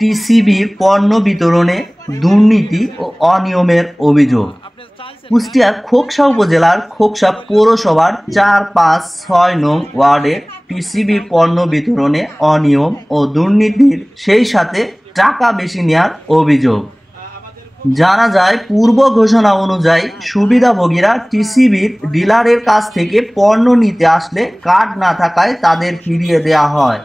টিসিবির পণ্য বিতরণে দুর্নীতি ও অনিয়মের অভিযোগ। কুষ্টিয়ার খোকসা উপজেলার খোকসা পৌরসভার ৪-৫-৬ নং ওয়ার্ডে টিসিবির পণ্য বিতরণে অনিয়ম ও দুর্নীতির সেই সাথে টাকা বেশি নেওয়ার অভিযোগ। জানা যায়, পূর্ব ঘোষণা অনুযায়ী সুবিধাভোগীরা টিসিবির ডিলারের কাছ থেকে পণ্য নিতে আসলে কার্ড না থাকায় তাদের ফিরিয়ে দেওয়া হয়।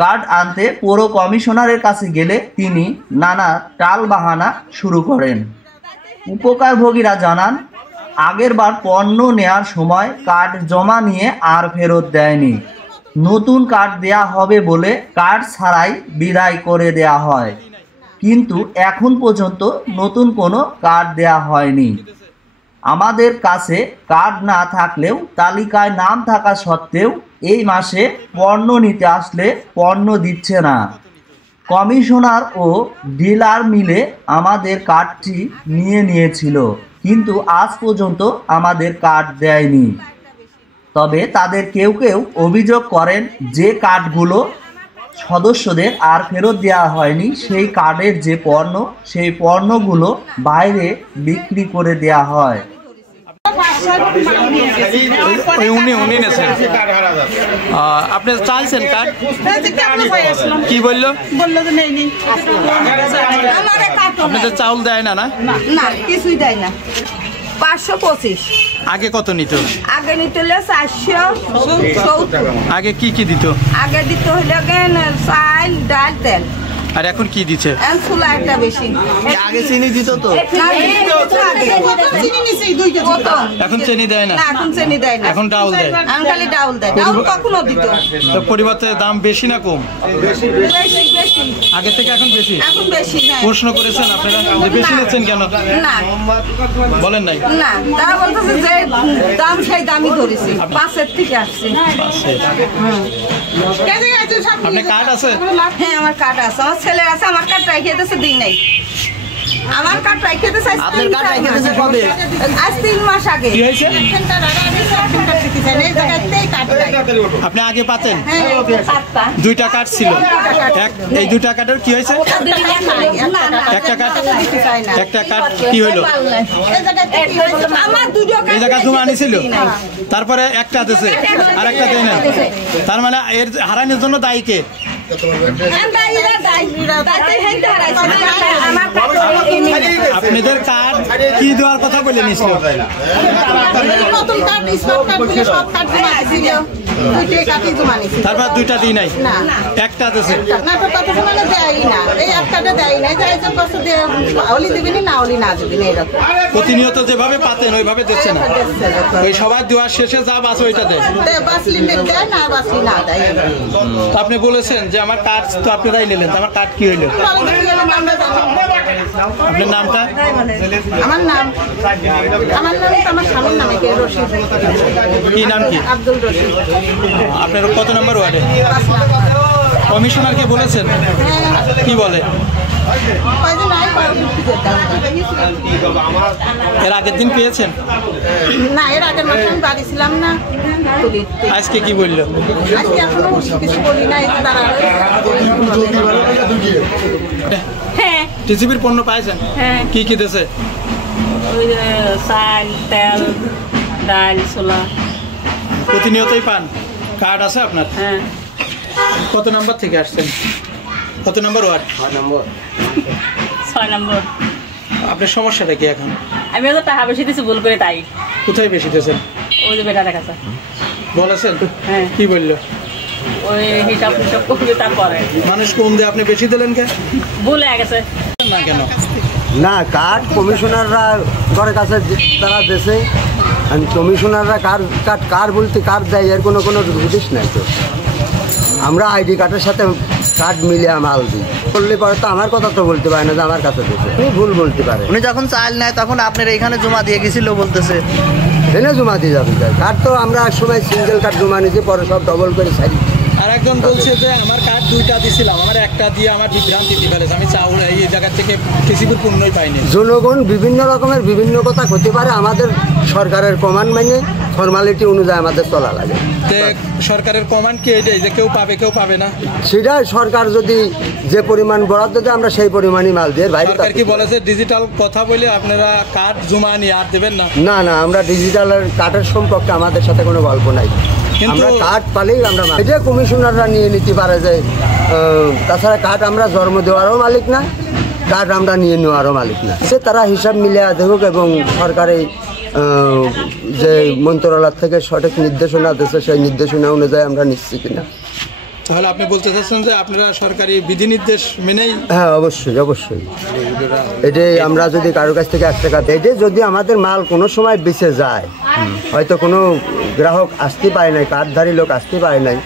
কার্ড আনতে পৌর কমিশনারের কাছে গেলে তিনি নানা টালবাহানা শুরু করেন। উপকারভোগীরা জানান, আগেরবার পণ্য নেয়ার সময় কার্ড জমা নিয়ে আর ফেরত দেয়নি। নতুন কার্ড দেয়া হবে বলে কার্ড ছাড়াই বিদায় করে দেয়া হয়, কিন্তু এখন পর্যন্ত নতুন কোনো কার্ড দেয়া হয়নি। আমাদের কাছে কার্ড না থাকলেও তালিকায় নাম থাকা সত্ত্বেও এই মাসে পণ্য নিতে আসলে পণ্য দিচ্ছে না। কমিশনার ও ডিলার মিলে আমাদের কার্ডটি নিয়েছিল, কিন্তু আজ পর্যন্ত আমাদের কার্ড দেয়নি। তবে তাদের কেউ কেউ অভিযোগ করেন যে কার্ডগুলো সদস্যদের আর ফেরত দেওয়া হয়নি, সেই কার্ডের যে পণ্য সেই পণ্যগুলো বাইরে বিক্রি করে দেওয়া হয়। আপনি চাইছেন কার্ড, কি বললো? আপনাদের চাউল দেয় না? না, কিছুই দেয় না। 525। আগে কত নিত? আগে নিতে হলে 470। আগে কি কি দিত? আগে দিতে হলে চাল, ডাল, তেল। আর এখন কি দিচ্ছে? একটা বেশি। আগে চিনি দিত তো? এখন চিনি দেয় না? এখন চিনি দেয় না, এখন ডাউল দেয়। এখন খালি ডাউল দেয়। ডাউল কখনো দিত। তো পরিবর্তে দাম বেশি না কম? বেশি। আগে থেকে এখন বেশি? এখন বেশি। প্রশ্ন করেছেন আপনারা যে বেশি নিচ্ছেন কেন? না, বলেন নাই? না, তারা বলতেছে যে দাম সেই দামই ধরেছি, 5-এর থেকে আসছে। আপনার কার্ড আছে? হ্যাঁ, আমার কার্ড আছে। আমার ছেলে আছে, আমার কার্ড রাইখে দিয়েছে, দিই নাই। আমার কার্ড রাইখে দিয়েছে। আপনার কার্ড রাইখে দিয়েছে কবে? আজ 3 মাস আগে। কি হয়েছে? আপনি আগে পাতেন? দুইটা কার্ড ছিল। এই দুইটা কার্ডের কি হয়েছে? একটা কার্ড কি হইলো? এই জায়গা জমা আনিছিল, তারপরে একটা দিয়েছে আর একটা দেয় না। তার মানে এর হারানোর জন্য দায়ী কে? আপনাদের কার্ড কি দেওয়ার কথা বলে নিছিল? তারপর দুইটা দিই নাই, একটা দিয়েছে। প্রতিনিয়ত যেভাবে পাতেন ওইভাবে দিচ্ছে না। ওই সবার দেওয়ার শেষে যা বাস ওইটা দেয়। আপনি বলেছেন যে আমার কার্ড তো আপনারাই নিলেন, আমার কার্ড কি হইল? আপনার নামটা? আমার নাম আমার স্বামীর নামে রশিদ। কি নাম কি? আব্দুল রশিদ। আপনার কত নম্বর ওয়ার্ডে? কমিশনারকে বলেছেন? কি বলে? এর আগের দিন পেয়েছেন? না, এর আগের মাসে আমি বাড়ি ছিলাম না। আজকে কি বললো? আজকে এখনো কিছু বলি নাই। হ্যাঁ, টিসিবির পণ্য পাইছেন? হ্যাঁ। কি কি দেশে? ওই চাল, তেল, ডাল, ছোলা। প্রতিনিয়তই পান? কার্ড আছে আপনার? হ্যাঁ। কত নাম্বার থেকে আসছেন? কত নম্বর ওয়ার্ড? 6 নম্বর। আপনার সমস্যাটা কি এখন? আমি তো টাকা বেশি দিচ্ছি ভুল করে, তাই। কোথায় বেশি দিয়েছেন? ওই যে বেটার কাছে। বলেছেন? হ্যাঁ। কি বললো? ওই হিসাব করবে, তারপরে মানুষ কম দিয়ে আপনি বেশি দিলেন কেন? ভুল হয়ে গেছে না কেন? না, কার্ড কমিশনাররা ঘরের কাছে তারা দেশে, কমিশনাররা কার বলতে কার্ড দেয়, এর কোনো নোটিশ নাই তো। আমরা আইডি কার্ডের সাথে কার্ড মিলিয়ে মাল দিই। করলে পরে তো আমার কথা তো বলতে পারে না যে আমার কাছে দেশে, উনি ভুল বলতে পারে। উনি যখন চাল নেয় তখন আপনার এখানে জমা দিয়ে গেছিল বলতেছে। এনে জমা দিয়ে যাবে কার্ড তো আমরা এক সময় সিঙ্গেল কার্ড জমা নিয়েছি, পরে সব ডবল করে ছাড়ি। আর একজন বলছে যে আমার কার্ড 2টা দিছিলাম, আমার একটা দিয়ে আমার বিভ্রান্তি ফেলেছে, আমি চাউল এই জায়গা থেকে টিসিবির পণ্যই পাইনি। জনগণ বিভিন্ন রকমের বিভিন্ন কথা করতে পারে, আমাদের সরকারের কমান্ড মানে ফর্মালিটি অনুযায়ী আমাদের চলা লাগে। সরকারের কমান্ড কি এইটাই যে কেউ পাবে কেউ পাবে না? সেটা সরকার যদি যে পরিমাণ বরাদ্দ দেয় আমরা সেই পরিমাণই মাল দিয়ে বাইরে। সরকার কি বলেছে ডিজিটাল কথা বলে আপনারা কার্ড জমা নিয়ে আর দেবেন না? না না, আমরা ডিজিটালের কার্ডের সম্পর্কে আমাদের সাথে কোনো গল্প নাই। আমরা কার্ড পালেই আমরা এটা কমিশনাররা নিয়ে নিতে পারে যে, তাছাড়া কার্ড আমরা জন্ম দেওয়ারও মালিক না, কার্ড আমরা নিয়ে নেওয়ারও মালিক না। সে তারা হিসাব মিলিয়ে দেখুক এবং সরকারি যে মন্ত্রণালয় থেকে সঠিক নির্দেশনা দিচ্ছে সেই নির্দেশনা অনুযায়ী আমরা নিচ্ছি কিনা। তাহলে আপনি বলতে চাচ্ছেন যে আপনারা সরকারি বিধিনির্দেশ মেনেই? হ্যাঁ, অবশ্যই অবশ্যই। এটাই আমরা যদি কারোর কাছ থেকে 1 টাকা দেয়, যদি আমাদের মাল কোনো সময় বেঁচে যায়, হয়তো কোনো গ্রাহক আসতে পারে নাই, কার্ডধারী লোক আসতে পারে নাই,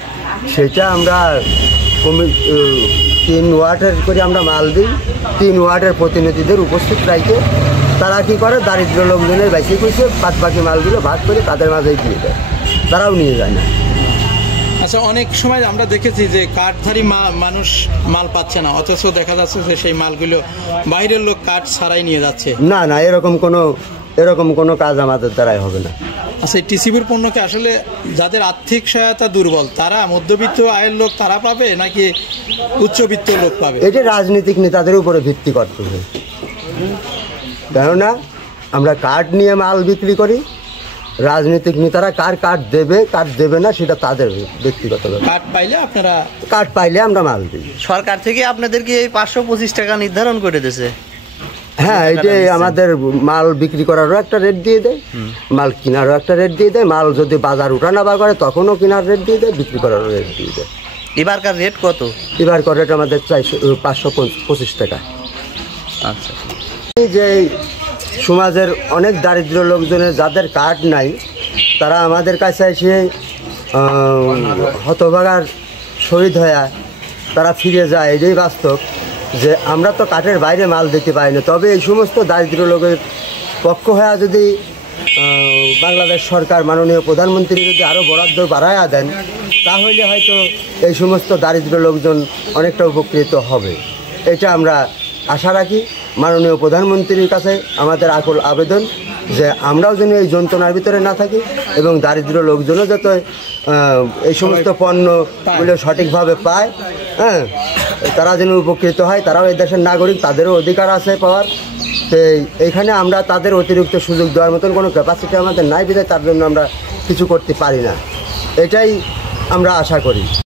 সেটা আমরা 3 ওয়ার্ডের করে আমরা মাল দিই। 3 ওয়ার্ডের প্রতিনিধিদের উপস্থিত রাখে তারা কী করে, দারিদ্র লোকজনের বেশি খুঁজে বাকি মালগুলো ভাগ করে তাদের মাঝেই দিয়ে দেয়, তারাও নিয়ে যায় না। আচ্ছা, অনেক সময় আমরা দেখেছি যে কার্ডধারী মানুষ মাল পাচ্ছে না, অথচ দেখা যাচ্ছে যে সেই মালগুলো বাইরের লোক কার্ড ছাড়াই নিয়ে যাচ্ছে। না না, এরকম কোনো কাজ আমাদের দ্বারাই হবে না। আচ্ছা, টিসিবির পণ্যকে আসলে যাদের আর্থিক সহায়তা দুর্বল, তারা মধ্যবিত্ত আয়ের লোক তারা পাবে নাকি উচ্চবিত্ত লোক পাবে? এটা রাজনীতিক নেতাদের উপরে ভিত্তি করতে হবে, কেননা আমরা কার্ড নিয়ে মাল বিক্রি করি। রাজনৈতিক নেতারা কার্ড দেবে না সেটা তাদের ব্যক্তিগত ব্যাপার। কার্ড পাইলে আমরা মাল দিই। সরকার থেকে আপনাদেরকে এই 525 টাকা নির্ধারণ করে দিয়েছে? হ্যাঁ, এটাই আমাদের মাল বিক্রি করারও একটা রেট দিয়ে দেয়, মাল কেনারও একটা রেট দিয়ে দেয়। মাল যদি বাজার উঠানাবা করে তখনও কেনার রেট দিয়ে দেয়, বিক্রি করারও রেট দিয়ে দেয়। এবারকার রেট কত? এবারকার রেট আমাদের 525 টাকা। আচ্ছা, যে সমাজের অনেক দারিদ্র লোকজনের যাদের কার্ড নাই, তারা আমাদের কাছে এসে হতভাগার শহীদ হয়ে তারা ফিরে যায়। এটাই বাস্তব যে আমরা তো কার্ডের বাইরে মাল দিতে পারি না। তবে এই সমস্ত দারিদ্র লোকের পক্ষ হয়ে যদি বাংলাদেশ সরকার মাননীয় প্রধানমন্ত্রী যদি আরও বরাদ্দ বাড়ায়া দেন, তাহলে হয়তো এই সমস্ত দারিদ্র লোকজন অনেকটা উপকৃত হবে। এটা আমরা আশা রাখি। মাননীয় প্রধানমন্ত্রীর কাছে আমাদের আকুল আবেদন যে আমরাও যেন এই যন্ত্রণার ভিতরে না থাকি এবং দারিদ্র লোকজনও যাতে এই সমস্ত পণ্যগুলো সঠিকভাবে পায়, হ্যাঁ, তারা যেন উপকৃত হয়। তারাও এই দেশের নাগরিক, তাদেরও অধিকার আছে পাওয়ার। তো এইখানে আমরা তাদের অতিরিক্ত সুযোগ দেওয়ার মতন কোনো ক্যাপাসিটি আমাদের নাই বিধায় তার জন্য আমরা কিছু করতে পারি না, এটাই আমরা আশা করি।